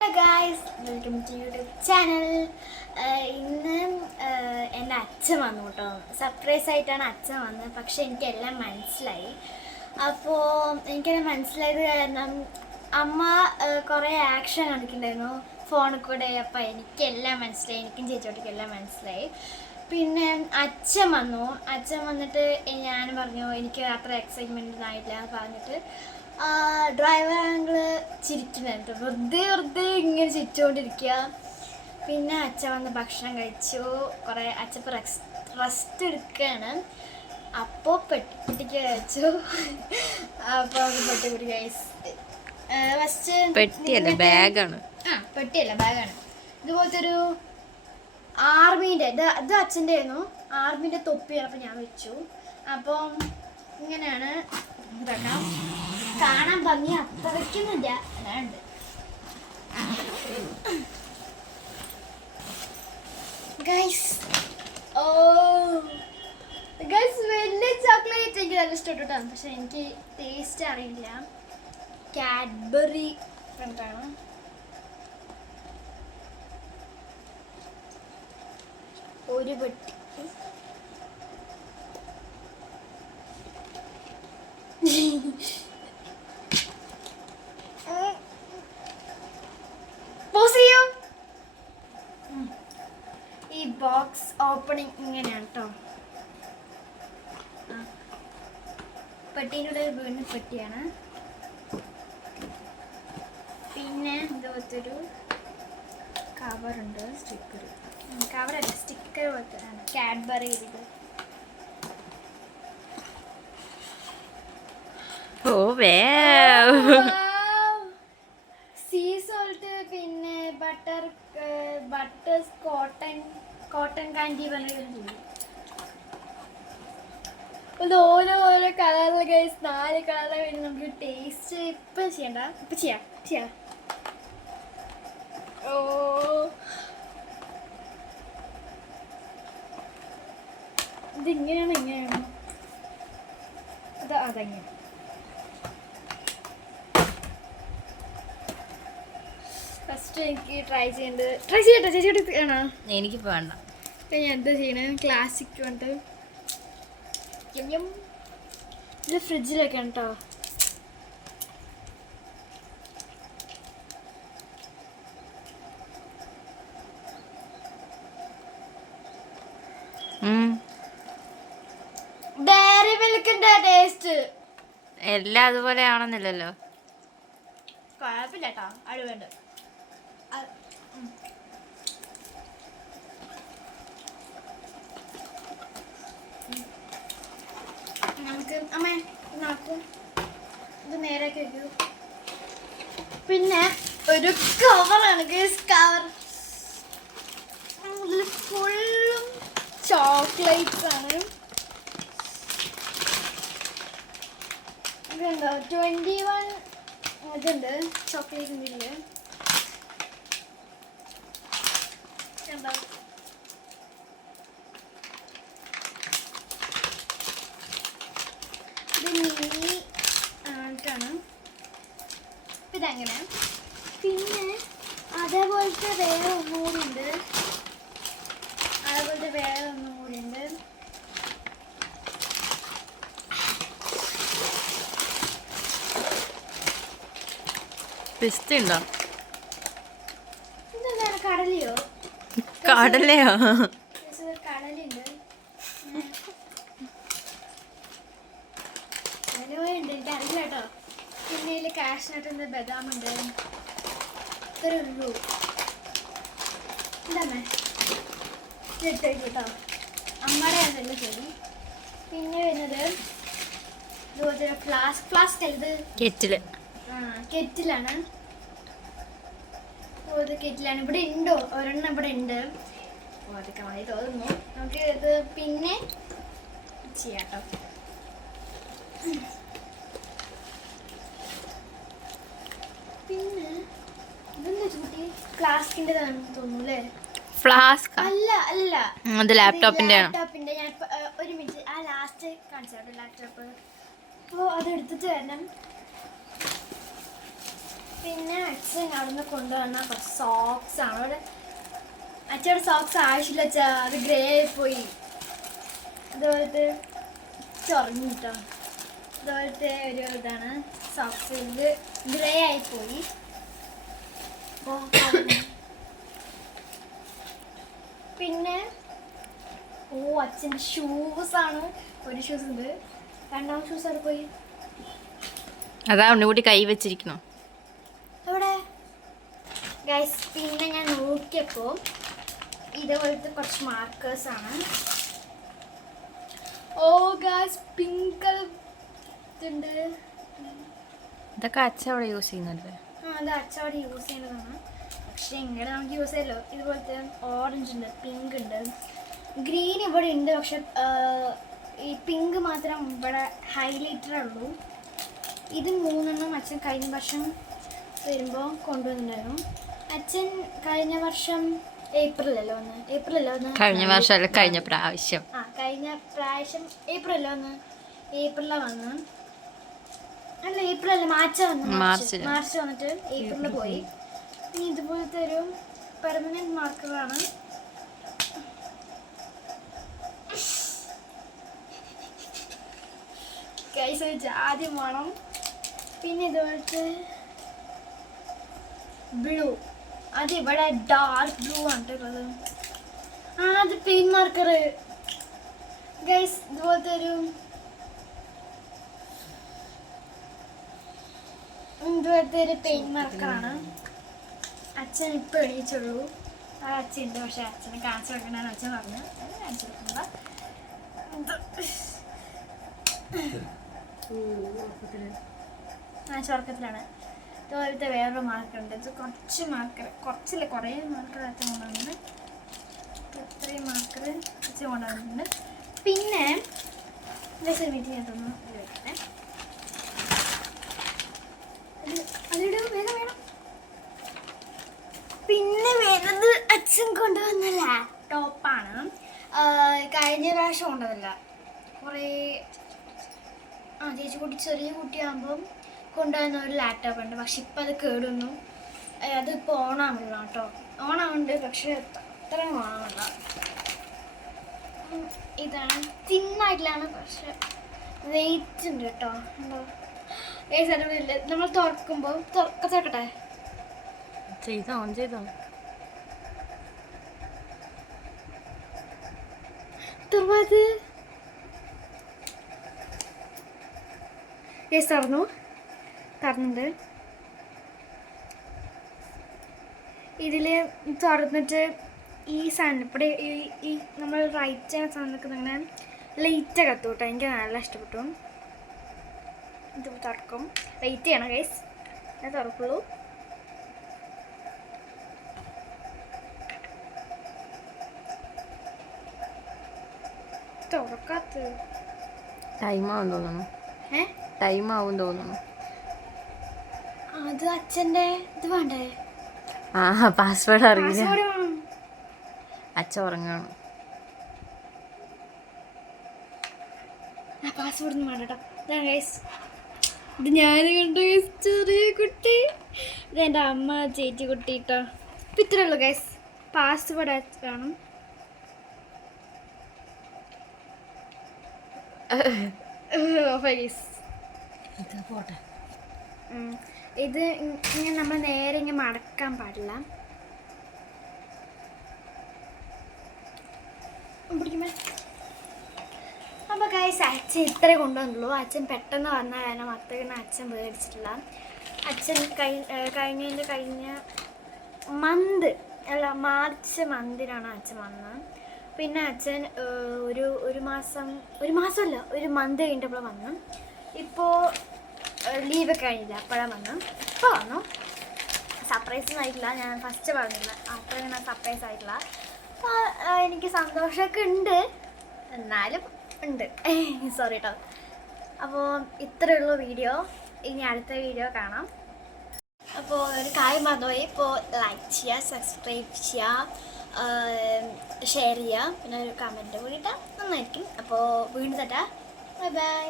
Hello guys, welcome to YouTube channel. ഇന്ന് എൻ്റെ അച്ഛൻ വന്നു കേട്ടോ. സർപ്രൈസ് ആയിട്ടാണ് അച്ഛൻ വന്നത്. പക്ഷെ എനിക്കെല്ലാം മനസ്സിലായി. അപ്പോൾ എനിക്കെല്ലാം മനസ്സിലായത് കാരണം അമ്മ കുറേ ആക്ഷൻ കാണിക്കുന്നുണ്ടായിരുന്നു ഫോണിൽ കൂടെ. അപ്പോൾ എനിക്കെല്ലാം മനസ്സിലായി, എനിക്കും ചേച്ചോട്ടിക്കും എല്ലാം മനസ്സിലായി. പിന്നെ അച്ഛൻ വന്നിട്ട് ഞാൻ പറഞ്ഞു എനിക്ക് അത്ര എക്സൈറ്റ്മെൻ്റ് ആയിട്ടില്ല എന്ന് പറഞ്ഞിട്ട് ഡ്രൈവർ ആങ്കിൾ ചിരിക്കുന്നുണ്ട്, വെറുതെ ഇങ്ങനെ ചിരിച്ചുകൊണ്ടിരിക്കുക. പിന്നെ അച്ഛൻ വന്ന് ഭക്ഷണം കഴിച്ചു. കുറേ അച്ഛൻ റെസ്റ്റ് എടുക്കുകയാണ്. അപ്പോൾ പെട്ടിക്ക് കഴിച്ചു. അപ്പോൾ അത് പെട്ടി കഴിച്ചു. ഫസ്റ്റ് പെട്ടിയല്ല ബാഗാണ്. പെട്ടിയല്ല ബാഗാണ്. ഇതുപോലത്തെ ഒരു ആർമീൻ്റെ ഇത് അച്ഛൻ്റെ ആയിരുന്നു. ആർമീൻ്റെ തൊപ്പിയാണ്. അപ്പോൾ ഞാൻ വെച്ചു. അപ്പം ഇങ്ങനെയാണ് ഇതാക്കാം. കാണാൻ ഭംഗി അത്രയ്ക്കൊന്നുമില്ല, അല്ലാണ്ട് ഗൈസ്. വലിയ ചോക്ലേറ്റ് എനിക്ക് നല്ല ഇഷ്ടപ്പെട്ടിട്ടാണ്. പക്ഷെ എനിക്ക് ടേസ്റ്റ് അറിയില്ല. കാഡ്ബറി എന്താണ് ഒരു പെട്ടി. ഈ ബോക്സ് ഓപ്പണിങ് ഇങ്ങനെയാണ് കേട്ടോ. പെട്ടീൻ്റെ വീണ് പെട്ടിയാണ്. പിന്നെ ഇതുപോലത്തൊരു കവറുണ്ട്, കവറല്ല സ്റ്റിക്കർ പോലത്തെ കാഡ്ബറി ഇത്. സീ സോൾട്ട്, പിന്നെ ബട്ടർ കോട്ടൺ കാൻഡി പറഞ്ഞിട്ടുണ്ട്. ഇത് ഓരോ കളറിൽ ഗൈസ് 4 കളറിൽ വേണ്ടി നമുക്ക് ടേസ്റ്റ് ഇപ്പം ചെയ്യണ്ട, ഇപ്പം ചെയ്യാം. ഇങ്ങനെയാണ് അതങ്ങനെ. ഫസ്റ്റ് എനിക്ക് ട്രൈ ചെയ്യട്ടെ. ചേച്ചിയോട് ആണോ? എനിക്ക് വേണ്ട. ഞാൻ എന്താ ചെയ്യണേ? ക്ലാസിക് കൊണ്ട് ഇത് ഫ്രിഡ്ജിലൊക്കെയാണ് കേട്ടോ. ഡയറി മിൽക്കിന്റെ ടേസ്റ്റ് എല്ലാം അതുപോലെ ആണെന്നില്ലല്ലോ. കുഴപ്പമില്ല കേട്ടോ, അഴിവുണ്ട്. നമുക്ക് ഇത് നേരെയൊക്കെ വയ്ക്കൂ. പിന്നെ ഒരു കവറാണ് കവർ. ഇതിൽ ഫുള്ളും ചോക്ലേറ്റ്സ് ആണ്. ഇതുണ്ടോ 21 ഇതുണ്ട് ചോക്ലേറ്റിൻ്റെ ഇതിൽ. എന്താ ഇത് മിനി ആയിട്ടാണ് ഇതങ്ങനെ. പിന്നെ അതേപോലത്തെ വേറെ ഒന്നും കൂടി ഉണ്ട്. പിസ്ത ഉണ്ടോ? ഇതെന്താണ് കടലയോ? കടലയുണ്ട്. എനിക്കറിയില്ല കേട്ടോ. പിന്നെ ഇതിൽ കാഷ്നട്ടുണ്ട്, ബദാമുണ്ട്. ഇത്രയേ ഉള്ളൂ. എന്താ ഇട്ടു കേട്ടോ, അമ്മയുടെ അതല്ല ശരി. പിന്നെ വരുന്നത് ഇതുപോലത്തെ ഫ്ലാസ്ക് ഇത് കെറ്റിലാണ്. കെറ്റിലാണ്. ഇവിടെ ഉണ്ടോ? ഒരെണ്ണം ഇവിടെ ഉണ്ട്. അതൊക്കെ മതി തോന്നുന്നു. നമുക്ക് ഇത് പിന്നെ ചെയ്യാം കേട്ടോ. പിന്നെ ഇതെന്താ ചൂട്ടി? ഫ്ലാസ്കിൻ്റെതാണ് തോന്നുന്നു അല്ലേ? ഫ്ലാസ്ക് അല്ല, അത് ലാപ്ടോപ്പിന്റെ. ഞാൻ ഒരു മിനിറ്റ് ആ ലാസ്റ്റ് കാണിച്ചാട്ടോ ലാപ്ടോപ്പ്. അപ്പോൾ അതെടുത്തിട്ട് വരണം. പിന്നെ അച്ഛൻ അവിടുന്ന് കൊണ്ടുവന്ന കുറച്ച് സോക്സ് ആണ്. അവിടെ അച്ഛയുടെ സോക്സ് ആവശ്യമില്ല അച്ഛാ, അത് ഗ്രേ ആയിപ്പോയി. ഇതുപോലത്തെ ചൊറങ്ങിട്ടോ, ഇതുപോലത്തെ ഒരു ഇതാണ് സോക്സ്. ഇത് ഗ്രേ ആയിപ്പോയി. പിന്നെ അച്ഛൻ്റെ ഷൂസാണ്. ഒരു ഷൂസ് ഉണ്ട്, രണ്ടാമത്തെ ഷൂസ് അവിടെ പോയി. അതാ ഉണ്ണിക്കുട്ടി കൈ വെച്ചിരിക്കണോ അവിടെ ഗൈസ്. പിന്നെ ഞാൻ നോക്കിയപ്പോൾ ഇതുപോലത്തെ കുറച്ച് മാർക്കേഴ്സാണ്. ഗൈസ് പിങ്ക് ഇതുണ്ട്. ഇതൊക്കെ അച്ഛൻ അവിടെ യൂസ് ചെയ്യുന്നുണ്ട്. അത് അച്ഛൻ അവിടെ യൂസ് ചെയ്യുന്നതാണ്. പക്ഷെ ഇങ്ങനെ നമുക്ക് യൂസ് ചെയ്യാമല്ലോ. ഇതുപോലത്തെ ഓറഞ്ച് ഉണ്ട്, പിങ്ക് ഉണ്ട്, ഗ്രീൻ ഇവിടെ ഉണ്ട്. പക്ഷെ ഈ പിങ്ക് മാത്രം ഇവിടെ ഹൈലൈറ്ററേ ഉള്ളൂ. ഇത് 3 അച്ഛൻ കഴിഞ്ഞ വർഷം വരുമ്പോൾ കൊണ്ടുവന്നിട്ടുണ്ടായിരുന്നു. അച്ഛൻ കഴിഞ്ഞ വർഷം ഏപ്രിലല്ലോ വന്ന്. കഴിഞ്ഞ വർഷം കഴിഞ്ഞ പ്രാവശ്യം കഴിഞ്ഞ പ്രാവശ്യം ഏപ്രിലാണ് വന്ന്. അല്ല ഏപ്രിലല്ല, മാർച്ച് വന്നിട്ട് ഏപ്രിലിൽ പോയി. ഇനി ഇതുപോലത്തെ ഒരു പെർമനന്റ് മാർക്കറാണ്. ആദ്യം വേണം. പിന്നെ ഇതുപോലത്തെ ബ്ലൂ, അത് ഇവിടെ ഡാർക്ക് ബ്ലൂ ആണ് ഉള്ളത്. അത് പെയിന്റ് മാർക്കർ ഗൈസ്. ഇതുപോലത്തെ ഒരു പെയിന്റ് മാർക്കറാണ്. അച്ഛൻ ഇപ്പം എണീച്ചുള്ളൂ. ആ അച്ഛൻ ഉണ്ട്, പക്ഷെ അച്ഛനെ കാണിച്ചു കൊടുക്കണമെന്ന് അച്ഛൻ പറഞ്ഞു. കാണിച്ചു കൊടുക്കണ്ട. ചുരുക്കത്തിലാണ്. ഇതുപോലത്തെ വേറൊരു മാർക്കറുണ്ട്. ഇത് കുറച്ചില്ല കുറേ മാർക്കർ അച്ഛൻ കൊണ്ടുവന്നിട്ടുണ്ട്. ഇത്രയും മാർക്കർ അച്ഛൻ കൊണ്ടുവന്നിട്ടുണ്ട്. പിന്നെ മീറ്റ് ചെയ്തൊന്ന് വെക്കട്ടെ. അതിവിടെ വേണം. പിന്നെ വേണ്ടത് അച്ഛൻ കൊണ്ടുവന്ന ലാപ്ടോപ്പാണ്. കഴിഞ്ഞ പ്രാവശ്യം കൊണ്ടുവന്നില്ല. കുറേ ചേച്ചി കുട്ടി ചെറിയ കുട്ടിയാകുമ്പം കൊണ്ടുവന്ന ഒരു ലാപ്ടോപ്പ് ഉണ്ട്. പക്ഷെ ഇപ്പം അത് കേടുന്നു. അതിപ്പോൾ ഓണാവില്ല കേട്ടോ. ഓണാവുന്നുണ്ട്, പക്ഷെ അത്ര ഓണാവില്ല. ഇതാണ് തിന്നായിട്ടില്ലാണ്, പക്ഷെ വെയിറ്റ് ഉണ്ട് കേട്ടോ. എന്തോ ഏത് നമ്മൾ തുറക്കുമ്പോൾ തുറക്കട്ടെ. ചെയ്തോ തുറന്നത് തുറന്നുണ്ട്. ഇതിൽ തുറന്നിട്ട് ഈ സാധനം ഇവിടെ ഈ നമ്മൾ റൈറ്റ് ചെയ്യുന്ന സാധനമൊക്കെ അങ്ങനെ ലൈറ്റ് കത്തും കേട്ടോ. എനിക്ക് നല്ല ഇഷ്ടപ്പെട്ടു. ഇത് തുറക്കും. വെയിറ്റ് ചെയ്യണം ഗൈസ്, ഞാൻ തുറക്കുള്ളൂ. തുറക്കാത്ത ടൈം ആവും തോന്നുന്നു. അത് അച്ഛൻ്റെ ഇത് വേണ്ടേ? പാസ്വേഡ് അറിയില്ല. അച്ഛൻ ഉറങ്ങാണ്. പാസ്വേഡ് ഒന്നും വേണ്ട കേട്ടോ. ഇത് ഞാൻ കണ്ടു ഗൈസ്, ചെറിയ കുട്ടി. ഇതെൻ്റെ അമ്മ ചേച്ചി കുട്ടി കേട്ടോ. ഇപ്പം ഇത്രേ ഉള്ളൂ ഗൈസ്. പാസ്വേഡ് കാണും. ഇത് ഇങ്ങനെ നമ്മൾ നേരെ ഇങ്ങനെ മടക്കാൻ പാടില്ല. അപ്പോൾ ഗൈസ് അച്ഛൻ ഇത്രേ കൊണ്ടുവന്നുള്ളൂ. അച്ഛൻ പെട്ടെന്ന് വന്ന കാരണം അത്രയും അച്ഛൻ മേടിച്ചിട്ടില്ല. അച്ഛൻ കഴിഞ്ഞ മാർച്ച് മന്തിലാണ് അച്ഛൻ വന്നത്. പിന്നെ അച്ഛൻ ഒരു മന്ത് കഴിഞ്ഞപ്പോൾ വന്നു. ഇപ്പോൾ ലീവൊക്കെ കഴിഞ്ഞില്ല, അപ്പോഴാണ് വന്നു. ഇപ്പോൾ വന്നു. സർപ്രൈസൊന്നും ആയിട്ടില്ല, ഞാൻ ഫസ്റ്റ് പറഞ്ഞില്ല. അപ്പോൾ ഇങ്ങനെ സർപ്രൈസ് ആയിട്ടില്ല. അപ്പോൾ എനിക്ക് സന്തോഷമൊക്കെ ഉണ്ട്, എന്നാലും ഉണ്ട്. സോറി കേട്ടോ. അപ്പോൾ ഇത്രയേ ഉള്ളൂ വീഡിയോ. ഇനി അടുത്ത വീഡിയോ കാണാം. അപ്പോൾ ഒരു കാര്യം മറന്നുപോയി. ഇപ്പോൾ ലൈക്ക് ചെയ്യുക, സബ്സ്ക്രൈബ് ചെയ്യുക, ഷെയർ ചെയ്യുക, പിന്നെ ഒരു കമൻറ്റ് കൂടി ഇട്ടാൽ നന്നായിരിക്കും. അപ്പോൾ വീണ്ടും തട്ടാ. Bye bye.